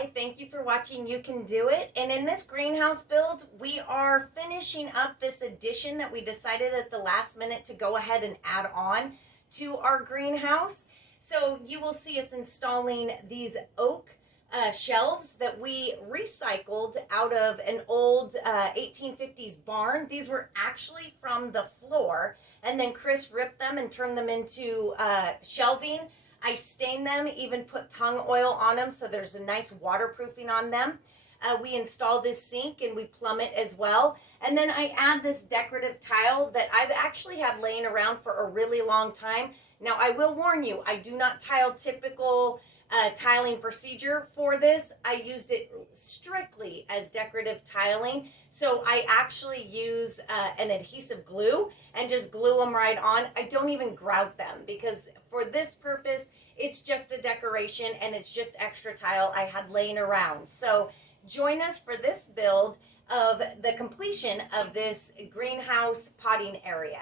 Hi, thank you for watching You Can Do It. And in this greenhouse build, we are finishing up this addition that we decided at the last minute to go ahead and add on to our greenhouse. So you will see us installing these oak shelves that we recycled out of an old 1850s barn. These were actually from the floor, and then Chris ripped them and turned them into shelving. I stain them, even put tung oil on them so there's a nice waterproofing on them. We install this sink and we plumb it as well. And then I add this decorative tile that I've actually had laying around for a really long time. Now I will warn you, I do not tile typical tiling procedure for this. I used it strictly as decorative tiling. So I actually use an adhesive glue and just glue them right on. I don't even grout them because for this purpose, it's just a decoration and it's just extra tile I had laying around. So join us for this build of the completion of this greenhouse potting area.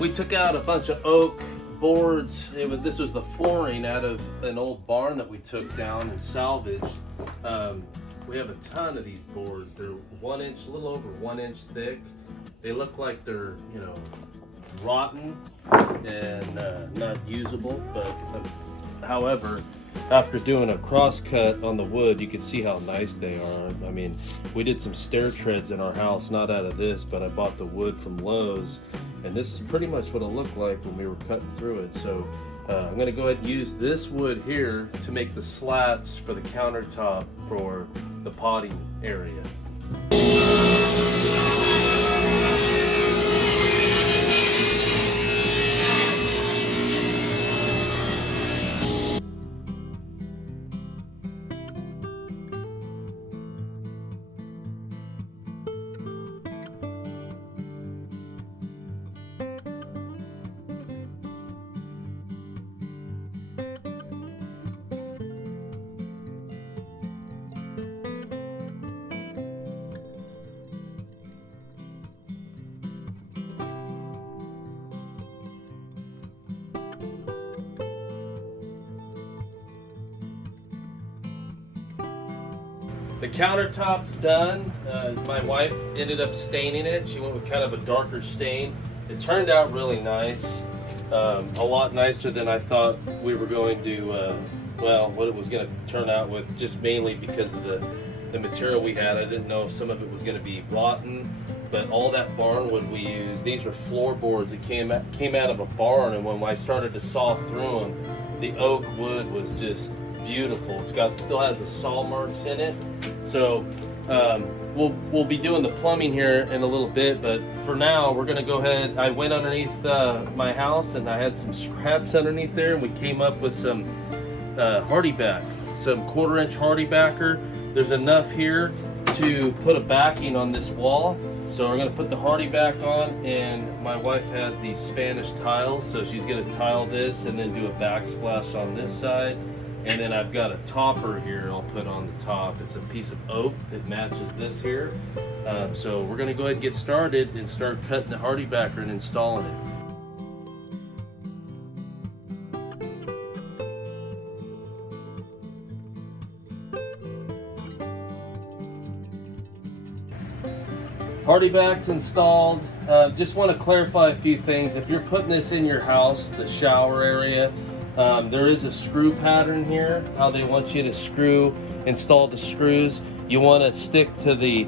We took out a bunch of oak boards. This was the flooring out of an old barn that we took down and salvaged. We have a ton of these boards. They're 1 inch, a little over 1 inch thick. They look like they're, rotten and not usable, but however, after doing a cross cut on the wood, you can see how nice they are. I mean, we did some stair treads in our house, not out of this, but I bought the wood from Lowe's, and this is pretty much what it looked like when we were cutting through it. So I'm gonna go ahead and use this wood here to make the slats for the countertop for the potting area. The countertop's done. My wife ended up staining it. She went with kind of a darker stain. It turned out really nice. A lot nicer than I thought we were going to, what it was going to turn out with, just mainly because of the material we had. I didn't know if some of it was going to be rotten, but all that barn wood we used, these were floorboards that came out of a barn, and when I started to saw through them, the oak wood was just beautiful. Still has the saw marks in it. So we'll be doing the plumbing here in a little bit, but for now we're gonna go ahead. I went underneath my house and I had some scraps underneath there, and we came up with some hardy back, some 1/4 inch hardy backer. There's enough here to put a backing on this wall. So we're gonna put the hardy back on, and my wife has these Spanish tiles, so she's gonna tile this and then do a backsplash on this side. And then I've got a topper here I'll put on the top. It's a piece of oak that matches this here. So we're gonna go ahead and get started and start cutting the hardy backer and installing it. Hardy back's installed. Just want to clarify a few things. If you're putting this in your house, the shower area, there is a screw pattern here, how they want you to install the screws. You want to stick to the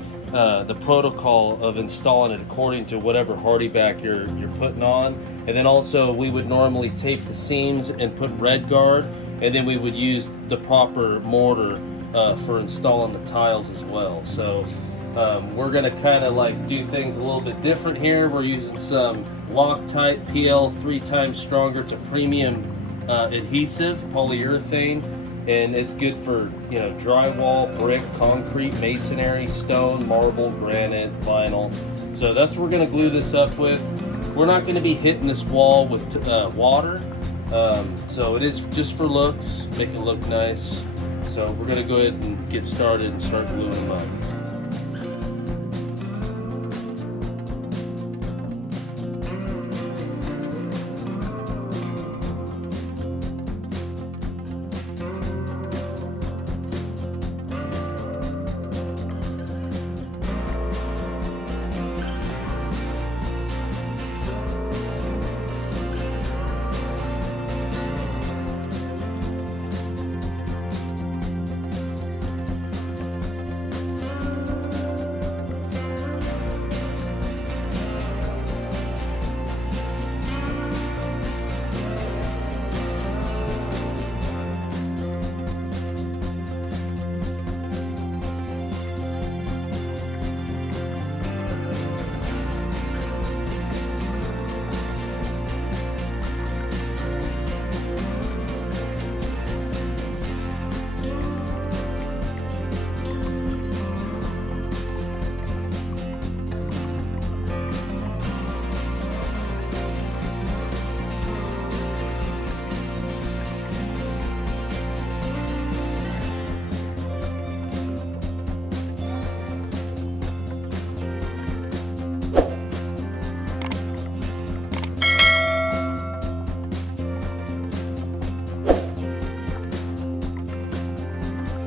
protocol of installing it according to whatever hardy back you're putting on. And then also we would normally tape the seams and put red guard, and then we would use the proper mortar for installing the tiles as well. So we're gonna kind of like do things a little bit different here. We're using some Loctite PL 3 times stronger. It's a premium adhesive polyurethane, and it's good for, you know, drywall, brick, concrete, masonry, stone, marble, granite, vinyl. So that's what we're gonna glue this up with. We're not gonna be hitting this wall with water, so it is just for looks, make it look nice. So we're gonna go ahead and get started and start gluing them up.